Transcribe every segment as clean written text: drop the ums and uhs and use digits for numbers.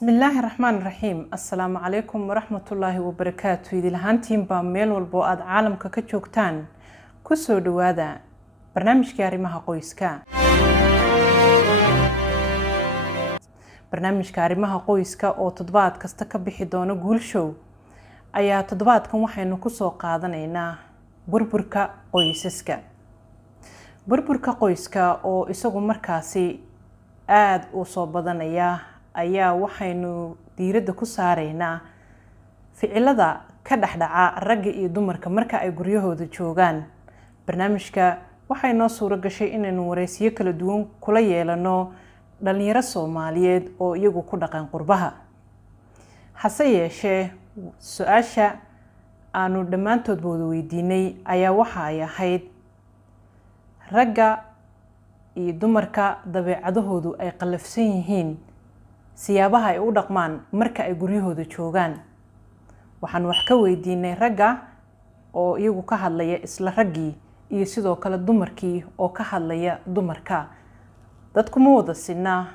بسم الله الرحمن الرحيم السلام عليكم ورحمة الله وبركاته إذا لهانتين باميل والبوءاد عالم ككتشوكتان كسو دوادا برنامج كاريمها قويسكا برنامج كاريمها قويسكا أو تضباط كستكبحي دونو قول شو أيا تضباط كم وحينو كسو قادنينا بربركا قويسسكا بربركا قويسكا أو إساقو مركاسي aad u soo badanaya ayaa waxaynu diiradda ku saareynaa ficilada ka dhaxdhaca ragga iyo dumarka marka ay guryahooda joogaan. barnaamijka waxay noo suuro gashay inaynu wareysiyo kala duwan kula yeelano dhalinyaro Soomaaliyeed oo iyagu ku dhaqan qurbaha. hase yeeshee su'aasha aanu dhammaantood wada weydiinay ayaa waxa ay ahayd ragga iyo dumarka dabeecadahoodu ay qalafsan yihiin siyaabaha ay u dhaqmaan marka ay guryahooda joogaan. waxaan wax ka weydiinay ragga oo iyagu ka hadlaya isla raggii iyo sidoo kale dumarkii oo ka hadlaya dumarka. dadku ma wada sinna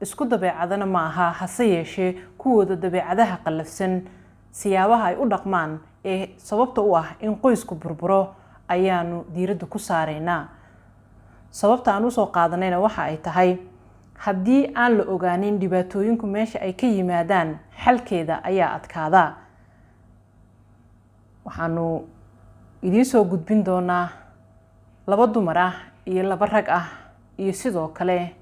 isku dabeecadana ma aha, hase yeeshee kuwooda dabeecadaha qalafsan siyaabaha ay u dhaqmaan ee sababta u ah in qoysku burburo ayaanu diiradda ku saareynaa. sababta aan u soo qaadanayna waxa ay tahay haddii aan la ogaanin dhibaatooyinku meesha ay ka yimaadaan xalkeeda ayaa adkaada. waxaanu idiin soo gudbin doonaa laba dumar ah iyo laba rag ah iyo sidoo kale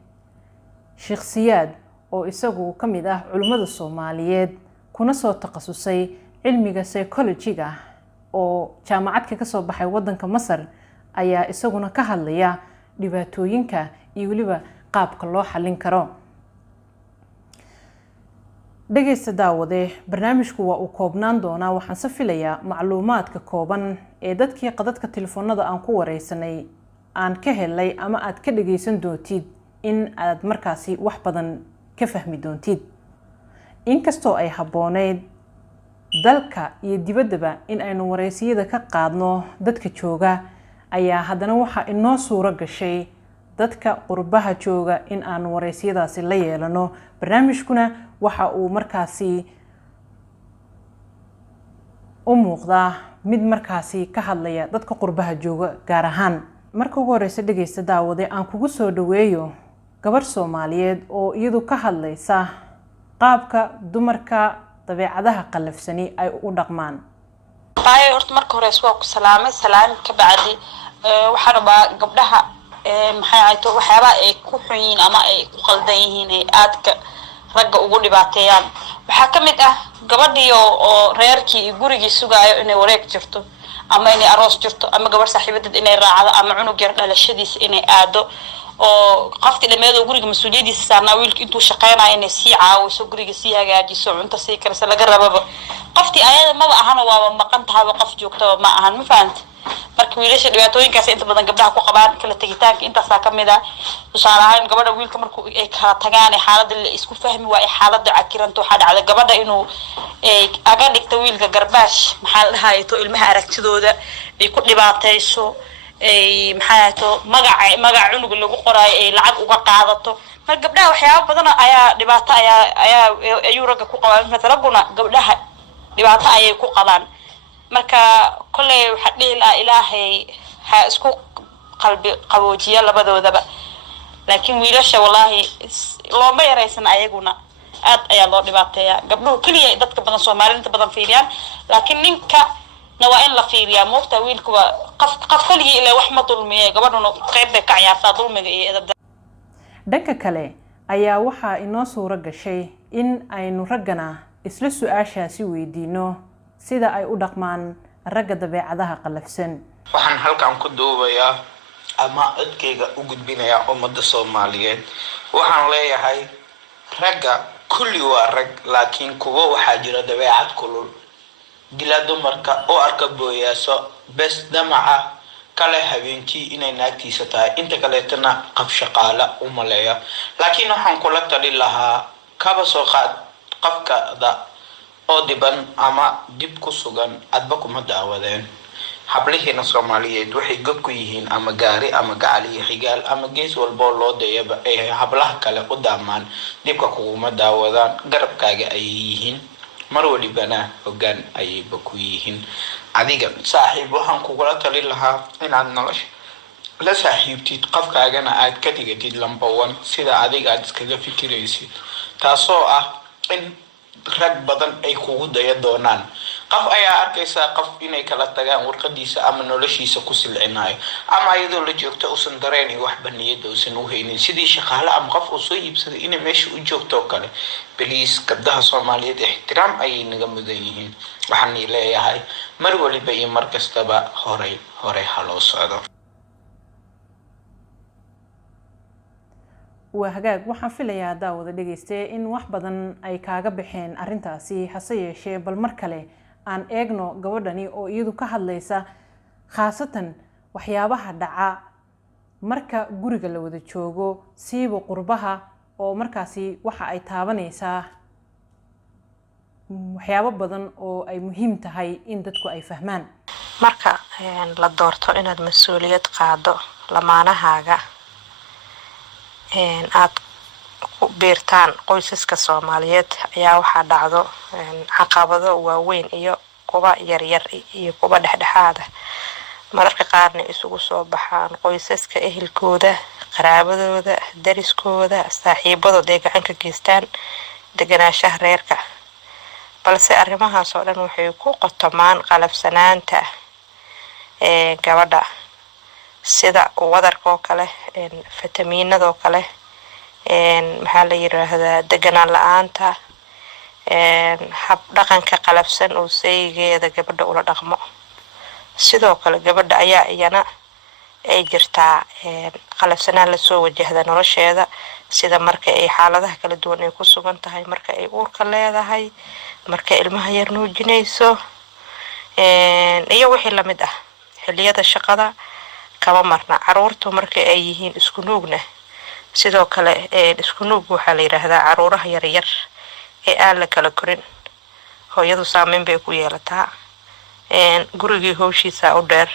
shakhsiyaad oo isagu ka mid ah culimada Soomaaliyeed kuna soo takhasusay cilmiga psychology-ga oo jaamacad ka soo baxay wadanka Masar ayaa isaguna ka hadlaya dhibaatooyinka iyo waliba qaabka loo xalin karo. dhageysta daawade barnaamijku waa uu koobnaan doonaa. waxaan se filayaa macluumaadka kooban ee dadkii qadadka telefoonada aan ku wareysanay aan ka helay ama aad ka dhageysan doontid in aad markaasi wax badan ka fahmi doontid. inkastoo ay habbooneyd dalka iyo dibaddaba in aynu wareysiyada ka qaadno dadka jooga ayaa haddana waxa inoo suuro gashay dadka qurbaha jooga in aan wareysiyadaasi la yeelano. barnaamijkuna waxa uu markaasi u muuqdaa mid markaasi ka hadlaya dadka qurbaha jooga gaar ahaan. marka ugu horeysa dhageysta daawade aan kugu soo dhaweeyo gabar Soomaaliyeed oo iyadu ka hadlaysa qaabka dumarka dabeecadaha qalafsani ay u dhaqmaan. باي horta marka hore waa ku salaamay salaam ka bacdi waxa rabaa gabdhaha maxay ay to waxyaaba ay ku xun ama ay ku qaldan yihiin ay aadka ragga ugu dhibaateeyaan. waxa kamid ah gabadhii oo reerkii gurigii sugaayo inay wareeg jirto ama inay aroos jirto ama gabar saaxiibadad inay raacdo ama cunug yar dhalashadiisa inay aado oo qofti dhameedo guriga mas'uuliyadiisa saarnaa wiilka intuu shaqeynayo inay sii caawiso guriga sii hagaajiso cunto sii karisa laga rababa qofti ayada ma ahana waa maqan tahay qof joogto ma ahan ma fahanti. marka wiilasha dhibaatooyinkaas inta badan gabdhaha ku qabaan kala tagitaanka intaas ka mid ah tusaale ahaan gabadha wiilka markuu ay kala tagaan xaaladda la isku fahmi waa xaaladda cakiranto waxa dhacda gabadha inuu aga dhigto wiilka garbaash maxaa la dhahayo to ilmaha aragtidooda ay ku dhibaatayso ay maxaa to magac cunug lagu qoraayo ay lacag uga qaadato. marka gabdhaha waxyaabo badan ayaa dhibaato ayaa ragga ku qabaan matalaguna gabdhaha dhibaato ayay ku qabaan. marka kulay waxa dheel ilaahay ha isku qalbi qaboojiya labadoodaba laakiin wiilasha wallahi loo ma yareysan ayaguna aad ayaa loo dhibaateeyaa. gabdhuhu kaliya dadka badan Soomaaliyeed badan fiiriyaan laakiin ninka waa in la fiiriyaa moofta wiilku waa qof kaliya ilaa wax ma dulmiye gabadhuna qayb ka ciyaartaa dulmiga iyo edabda. dhanka kale ayaa waxa inoo suuro gashay in aynu raggana isla su'aashaasi weydiino sida ay u dhaqmaan ragga dabeecadaha qalafsan. waxaan halkan ku duubayaa ama codkayga u gudbinayaa ummadda Soomaaliyeed. waxaan leeyahay ragga kulli waa rag laakiin kuwa waxaa jira dabeecad kulul dila dumarka oo arka booyaaso bes damaca kale habeenkii inay naagtiisa tahay inta kaleetana qab shaqaala u maleeya. laakiin waxaan kula tali lahaa kaba soo qaad qofkada oo diban ama dib ku sugan adba kuma daawadeen hablihiina Soomaaliyeed waxay gob ku yihiin ama gaari ama gacal iyo xigaal ama gees walba loo dayaba ay hablaha kale u daamaan dibka kuguma daawadaan garabkaaga ay yihiin mar walibana hoggaan ayayba ku yihiin adiga saaxiib waxaan kugula talin lahaa inaad nolosha la saaxiibtid qofkaagana aad ka dhigatid number 1 sida adiga aad iskaga fikiraysid taasoo ah in rag badan ay kugu daya doonaan qof ayaa arkaysa qof inay kala tagaan warqadiisa ama noloshiisa ku silcinayo ama iyadoo la joogto uusan dareen wax baniyada uusan u haynin sidii shaqaale ama qof uu soo iibsaday inay meesha u joogto kale please gabdhaha Soomaaliyeed ixtiraam ayay naga mudan yihiin waxaan leeyahay mar waliba iyo mar kastaba hore haloo socdo وهجاج waxaan filayaa daawada dhageystay in wax badan ay kaaga bixeen arintaasi hase yeeshee bal mar kale aan eegno gabadhani oo iyadu ka hadlaysa khaasatan waxyaabaha dhaca marka guriga la wada joogo siiba qurbaha oo markaasi waxa ay taabanaysaa waxyaabo badan oo ay muhiim tahay in dadku ay fahmaan marka la doorto inaad mas'uuliyad qaado lamaanahaaga aad ku beertaan qoysaska Soomaaliyeed ayaa waxa dhacdo caqabado waaweyn iyo kuwa yaryar iyo kuwa dhexdhexaad ah mararka qaarna isugu soo baxaan qoysaska ehelkooda qaraabadooda dariskooda saaxiibadooda ay gacan ka geystaan deganaanshaha reerka balse arrimahaas oo dhan waxay ku qotomaan qalafsanaanta gabadha sida wadarka oo kale fitamiinada oo kale maxaa la yiraahdaa deganaan la'aanta hab dhaqanka qalafsan oo saygeeda gabadha ula dhaqmo sidoo kale gabadha ayaa iyana ay jirtaa qalafsanaan la soo wajahda nolosheeda sida marka ay xaaladaha kala duwan ay ku sugan tahay marka ay uurka leedahay marka ilmaha yar nuujinayso iyo wixii la mid ah xilliyada shaqada kama marna caruurtu marka ay yihiin isku nuugna sidoo kale isku nuug waxa la yiraahdaa caruuraha yar yar ee aan la kala korin hooyadu saameyn bay ku yeelataa gurigii hawshiisa u dheer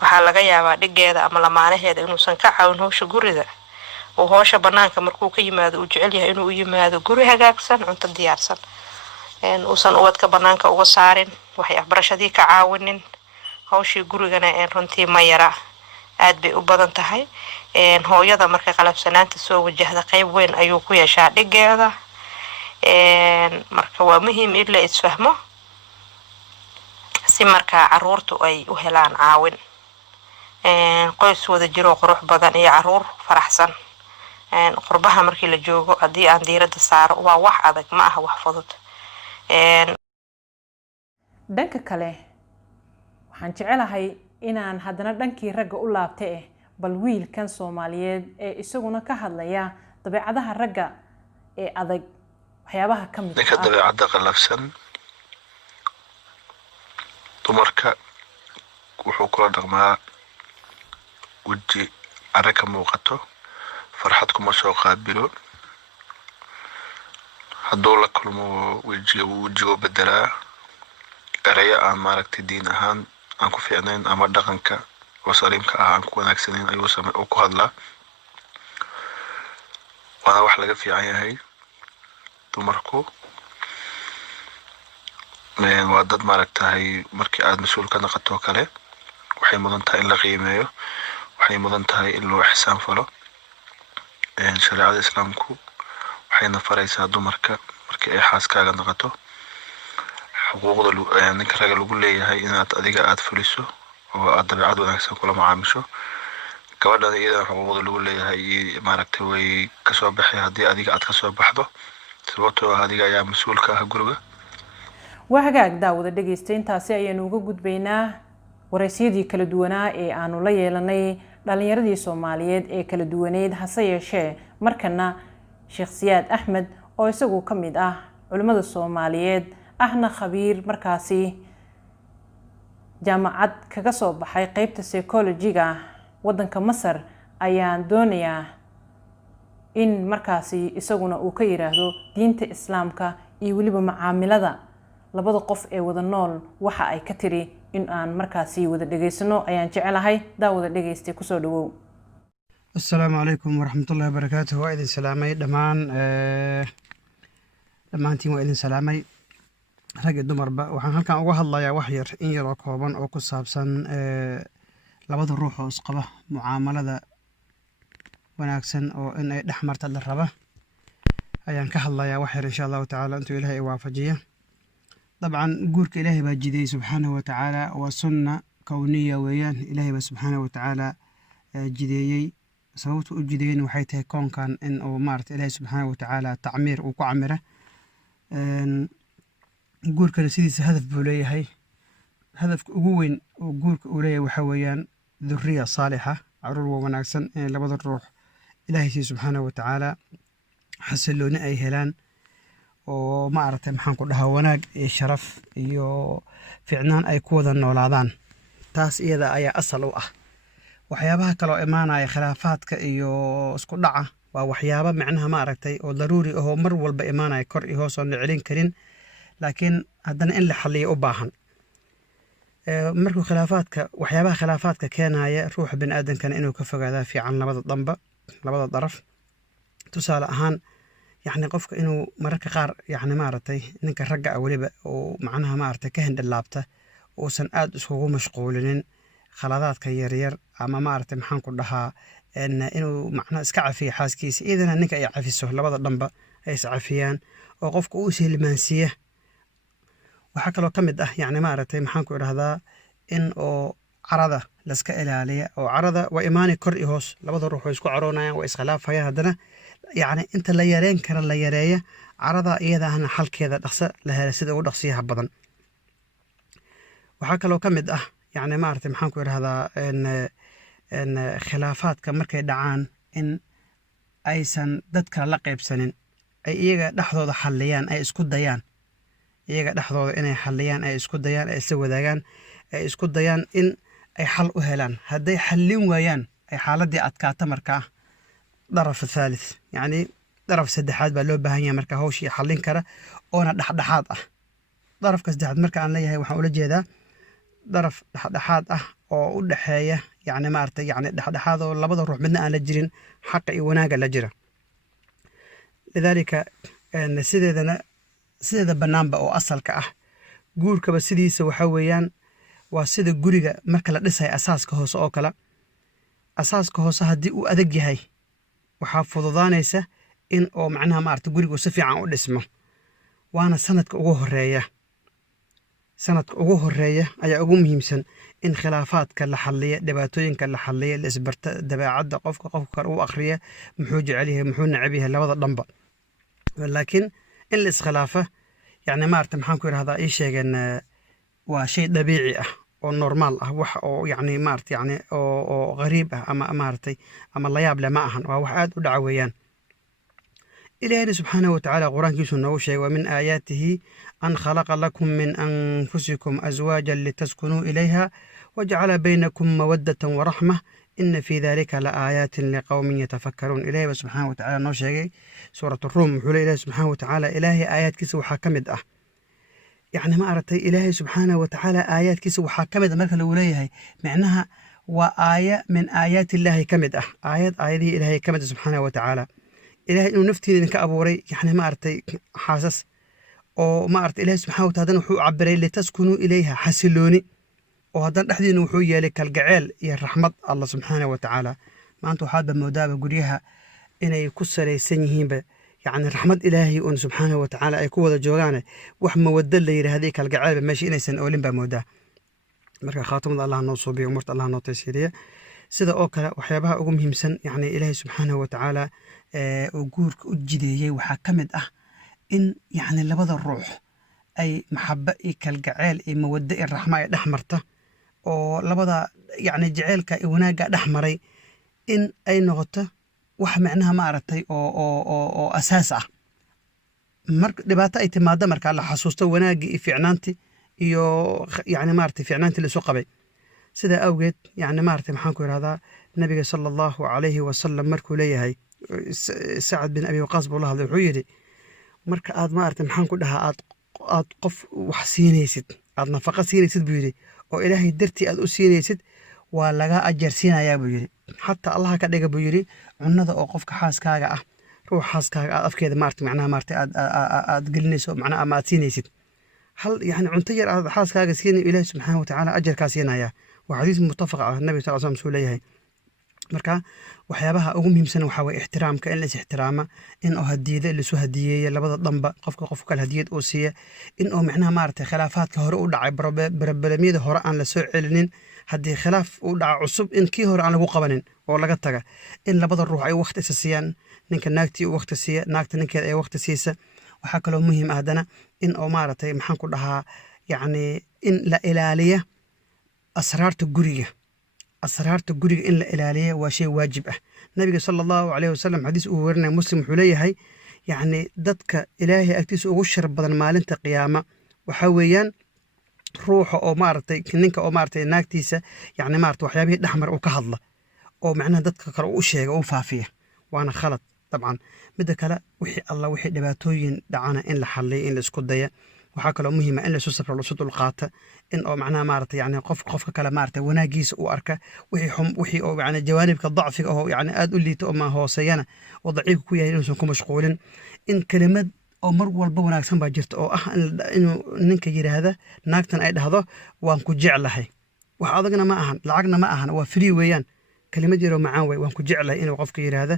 waxa laga yaabaa dhigeeda ama lamaanaheeda inuusan ka caawin hawsha guriga oo hawsha banaanka markuu ka yimaado uu jecel yahay inuu u yimaado guri hagaagsan cunto diyaarsan uusan ubadka banaanka uga saarin waxay waxbarashadii ka caawinin hawshii gurigana runtii ma yara aad bay u badan tahay hooyada marka qalabsanaanta soo wajahda qayb weyn ayuu ku yeeshaa dhigeeda marka waa muhiim in la isfahmo si marka caruurtu ay u helaan caawin qoys wada jiro qurux badan iyo caruur faraxsan qurbaha markii la joogo hadii aan diirada saaro waa wax adag ma aha wax fudud dhanka kale waxaan jecelahay inaan haddana dhankii ragga u laabtay bal wiilkan Soomaaliyeed ee isaguna ka hadlaya dabeecadaha ragga ee adag waxyaabaha ka mid ah dabeecada qalafsan dumarka wuxuu kula dhaqmaa waji araka muuqato farxad kuma soo qaabilo hadduu la kulmo wajiga bedelaa eraya aan maaragtay diin ahaan aan ku fiicnayn ama dhaqanka wasaliimka ah aan ku wanaagsaneyn ayuu sameeyo ku hadlaa waana wax laga fiican yahay dumarku waa dad maaragtay markii aad mas'uul ka noqoto kale waxay mudan tahay in la qiimeeyo waxay mudan tahay in loo ixsaan falo shariicada islaamku waxayna faraysaa dumarka markii ay xaaskaaga noqoto xuquuqda ninka raga lagu leeyahay inaad adiga aad fuliso oo aad dabeecad wanaagsan kula macaamisho gabadhada iyada xuquuqda lagu leeyahay maaragtay way ka soo baxay hadii adiga aad ka soo baxdo sababtoo ah adiga ayaa mas'uul ka ah guriga وهجاج داود دقيستين تاسي أيانو وجود بينا ورئيسيدي كلا دونا أنو لا يلاني داليردي سوماليات كلا دوانيد حسيا شيء مركنا شخصيات أحمد أو يسوق كميد علماء السوماليات أحنا خبير مركزي جامعة كقصو بحي قيبت السيكولوجيا ودن كمصر أيان دونيا إن مركزي يسوقنا وكيره دينة الإسلام كا يولي بمعاملة labada qof ee wada nool waxa ay ka tiri in aan markaasi wada dhageysano ayaan jecelahay. daawada dhageystay kusoo dhawow. السلام عليكم ورحمة الله وبركاته. وإذن سلامي dhammaantiin waa idin salaamay rag iyo dumarba. waxaan halkan uga hadlayaa wax yar in yaroo kooban oo ku saabsan labada ruux oo isqaba mucaamalada wanaagsan oo in ay dhex marta la raba ayaan ka hadlayaa wax yar insha allahu tacaala intuu ilaahay waafajiya. dabcan guurka ilaahay baa jidiyey subxaanahu watacaala waa sunna kowniya weeyaan. ilaahay baa subxaanahu watacaala jideeyey. sababta u jideeyeen waxay tahay koonkan in uu maarata ilaahay subxaanahu watacaala tacmiir uu ku camira. guurkana sidiisa hadaf buu leeyahay. hadafka ugu weyn oo guurka uu leeyahay waxa weeyaan dhurriya saalixa, caruur wanaagsan in labada ruux ilaahay si subxaanahu watacaala xasilooni ay helaan oo maarata maxaan ku dhahaa wanaag iyo sharaf iyo fiicnaan ay ku wada noolaadaan. taas iyada ayaa asal u ah. waxyaabaha kaloo imaanaya khilaafaadka iyo isku dhaca waa waxyaabo macnaha maaragtay oo daruuri ah oo mar walba imaanaya kor iyo hoos oo la celin karin, laakiin haddana in la xalliyo u baahan. markuu waxyaabaha khilaafaadka keenaya ruuxa biniaadamkana inuu ka fogaadaa fiican labada daraf. tusaale ahaan yacni qofka inuu mararka qaar yacni maaragtay ninka ragga ah weliba uu macnaha maaragtay ka hindhilaabta uusan aad iskugu mashquulinin khaladaadka yaryar ama maaragtay maxaan ku dhahaa inuu macnaha iska cafiyo xaaskiisa iyadana ninka ay cafiso labada dhanba ay is cafiyaan oo qofka uu sihilmaansiiya. waxaa kaloo ka mid ah yacni maaragtay maxaan ku idhahdaa in oo carada laska ilaaliya. oo carada waa imaani kor iyo hoos, labada ruux way isku caroonayaan way iskhilaafayaan, haddana yacni inta la yareyn kara la yareeya carada iyadaana xalkeeda dhaqso la hela sida ugu dhaqsiyaha badan. waxaa kaloo ka mid ah yacni maaragtay maxaan ku idhahdaa khilaafaadka markay dhacaan in aysan dadka la qaybsanin, ay iyaga dhexdooda xalliyaan, ay isku dayaan iyaga dhexdooda inay xalliyaan, ay isku dayaan, ay isla wadaagaan, ay isku dayaan in ay xal u helaan. hadday xallin waayaan ay xaaladii adkaata markaa daraf thalith yacni daraf saddexaad baa loo baahan yahay marka hawshii xallin kara oona dhexdhexaad ah. darafka saddexaad marka aan leeyahay waxaan ula jeedaa daraf dhexdhexaad ah oo u dhexeeya yacni maaragtay yacni dhexdhexaad oo labada ruux midna aan la jirin, xaqa iyo wanaaga la jira. lidaalika sideeda bannaanba oo asalka ah guurkaba sidiisa waxa weeyaan waa sida guriga marka la dhisayo asaaska hoose oo kale. asaaska hoose haddii uu adag yahay waxaa fududaanaysa in oo macnaha maaragtay gurigu si fiican u dhismo. waana sanadka ugu horeeya ayaa ugu muhiimsan in khilaafaadka la xalliya, dhibaatooyinka la xalliya, la isbarta dabeecadda qofka kale uu akhriya muxuu jecel yahay muxuu necab yahay labada dhanba. laakiin in la iskhilaafa yacni maaragtay maxaan ku idhahdaa ii sheegeen waa shay dabiici ah oo normaal ah, wax oo yacni maaragtay yacni oo qariib ah ama maaragtay ama layaab leh ma ahan, waa wax aad u dhaca weeyaan. إلهي سبحانه وتعالى قرآن كيسو نوشي ومن آياته أن خلق لكم من أنفسكم أزواجا لتسكنوا إليها وجعل بينكم مودة ورحمة إن في ذلك لآيات لقوم يتفكرون. إلهي سبحانه وتعالى نوشي سورة الروم حول إلهي سبحانه وتعالى إلهي آيات كيسو حاكمد يعني ما أردت إلهي سبحانه وتعالى آيات كيسو حاكمد مركز الأولية معناها وآية من آيات الله كمد آيات إلهي كمد سبحانه وتعالى. إلهي إنه نفتي إنك أبوري يعني ما أرتي حاسس أو ما أرتي إلهي سبحانه وتعالى وحو عبري لتسكنوا إليها حسلوني وهذا الأحد إنه وحو يالك الجعال يا الرحمة الله سبحانه وتعالى ما أنتوا حابة مودابة قريها إنه يكسر يسنيهم يعني رحمة إلهي وإن سبحانه وتعالى يكون جوغانه وحما ودل لي هذيك الجعال ماشي إنه سنقولين بمودا مركا خاتم الله نوصوبي ومرت الله نوتيسيرية sida oo kale waxyaabaha ugu muhiimsan yani ilaahay subxaanahu watacaala uu guurka u jideeyey waxaa ka mid ah in yani labada ruux ay maxaba iyo kalgaceel iyo mawaddo iyo raxma ay dhex marta oo labada yani jaceylka iyo wanaagga dhex maray in ay noqoto wax macnaha ma aragtay oo asaas ah. marka dhibaato ay timaado marka la xasuusto wanaaggii iyo fiicnaantii iyo yani maaragtay fiicnaantii la isu qabay. sida awgeed yani maaragtay maxaan ku idhahdaa nabiga sala allahu calayhi wasalam markuu leeyahay sacad bin abi waqaas buu la hadlay wuxuu yidhi marka aad maaragtay maxaan ku dhahaa aad qof wax siinaysid aad nafaqa siinaysid buu yidhi oo ilaahay dartii aad u siinaysid waa laga ajar siinayaa buu yidhi xataa allaha ka dhiga buu yidhi cunada oo qofka xaaskaaga ah ruux xaaskaaga aad afkeeda maarta macnaha maarta aad gelinayso macnaha ama aad siinaysid hal yani cunto yar aad xaaskaaga siinayo ilaahay subxaana watacaala ajarkaa siinayaa waa xadiis muttafaq ah nabi sal slam suu leeyahay marka waxyaabaha ugu muhiimsan waxaa waye ixtiraamka in la is ixtiraama in oo hadiyada laisu hadiyeeya labada dhanba qofka kale hadiyad uu siiya in oo macnaha maaragtay khilaafaadka hore u dhacay barabalamyada hore aan la soo celinin haddii khilaaf uu dhaca cusub in kii hore aan lagu qabanin oo laga taga in labada ruux ay waqti isa siiyaan ninka naagtii uu waqti siiya naagta ninkeeda ay waqti siisa waxaa kaloo muhiim ah haddana in oo maaragtay maxaan ku dhahaa yacni in la ilaaliya asraarta guriga in la ilaaliya waa shay waajib ah nabiga sala allahu calayhi wasalam xadiis uu warinaya muslim wuxuu leeyahay yacni dadka ilaahay agtiisa ugu shar badan maalinta qiyaama waxaa weeyaan ruuxa oo maaragtay ninka oo maaragtay naagtiisa yacni maaragtay waxyaabihii dhexmar uu ka hadla oo macnaha dadka kale u sheega u faafiya waana khalad dabcan midda kale wixii dhibaatooyin dhacana in la xalliyo in la isku daya waxaa kaloo muhiima in laisu safro laisu dulqaata in oo macnaha maaragtay yani qofka kale maaragtay wanaagiisa u arka wixii oo yani jawaanibka dacfiga oo yani aad u liito oo ma hooseeyana oo daciifka ku yahay inuusan ku mashquulin in kelimad oo mar walba wanaagsan baa jirta oo ah inuu ninka yidhaahda naagtan ay dhahdo waan ku jeclahay wax adagna ma ahan lacagna ma ahan waa free weeyaan kelimad yaroo macaan wey waan ku jeclahay inuu qofka yidhaahda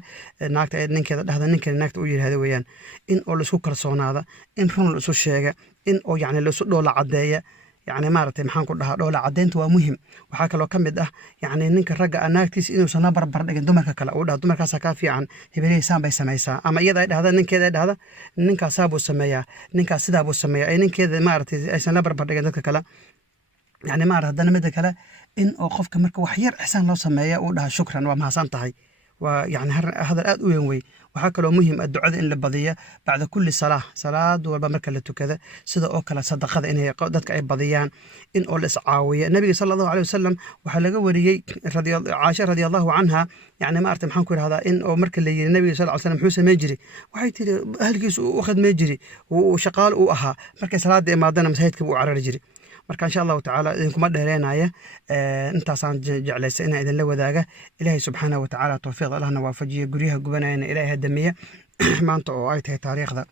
naagta ay ninkeeda dhahda ninkeeda naagta u yidhaahda weeyaan in oo laisku kalsoonaada in run la isu sheega in oo yani laisu dhoola caddeeya yani maaragtay maxaan ku dhahaa dhoola caddeynta waa muhim waxaa kaloo ka mid ah yani ninka ragga a naagtiisa inuusan la barbar dhigin dumarka kale uu dhaha dumarkaasaa kaa fiican hebelaysaan bay samaysaa ama iyada ay dhahda ninkeeda ay dhahda ninkaasaa buu sameeyaa ninkaas sidaa buu sameeyaa ay ninkeeda maaragtay aysan la barbar dhigin dadka kale yani maarata haddana midda kale in oo qofka marka wax yar ixsaan loo sameeya uu dhaha shukran waa mahadsan tahay waa yani hadal aad u weyn wey waxaa kaloo muhiim ah ducada in la badiya bacda kulli salaad walba marka la tukada sida oo kale sadaqada inay dadka ay badiyaan in oo la iscaawiya nabiga sala allahu aleyh wasalam waxaa laga wariyey caasha radiallahu canha yani maarata maxaan ku irahdaa in oo marka la yiri nabiga sal slam muxuu samey jiri waxay tiri ahalkiisu u khadmey jiri shaqaalo uu ahaa markay salaada imaadana masaajidka buu carari jiri marka insha allahu tacaala idinkuma dheereenaya intaasaan jeclaysa inaan idinla wadaaga ilaahay subxaanahu watacaala towfiiq allahna waafajiya guryaha gubanayana ilaahay hadamiya maanta oo ay tahay taariikhda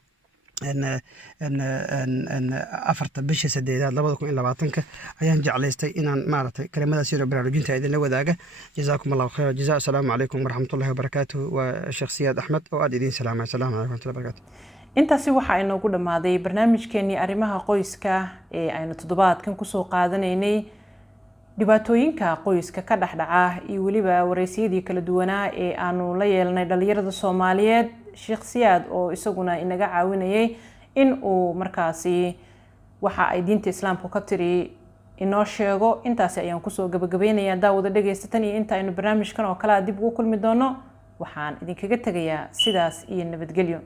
4 bisha 8 2020 ayaan jeclaystay inaan maaragtay kelimadaas yaro baraarujinta idinla wadaaga jazaakum allahu khayra jazaa assalaamu calaykum waraxmatullahi wabarakaatuhu waa sheekh siyaad axmed oo aad idiin salaamay assalaamu calaykum waraxmatullahi wabarakaatu intaasi waxaa inoogu dhammaaday barnaamijkeenii arrimaha qoyska ee aynu toddobaadkan kusoo qaadanaynay dhibaatooyinka qoyska ka dhexdhaca iyo weliba wareysiyadii kala duwanaa ee aanu la yeelnay dhalinyarada Soomaaliyeed Sheekh Siyaad oo isaguna inaga caawinayay in uu markaasi waxa ay diinta Islaamku ka tiri inoo sheego intaasi ayaan kusoo gabagabeynayaa daawada dhageysatan iyo inta aynu barnaamijkan oo kala dib ugu kulmi doono waxaan idinkaga tagayaa sidaas iyo nabadgelyo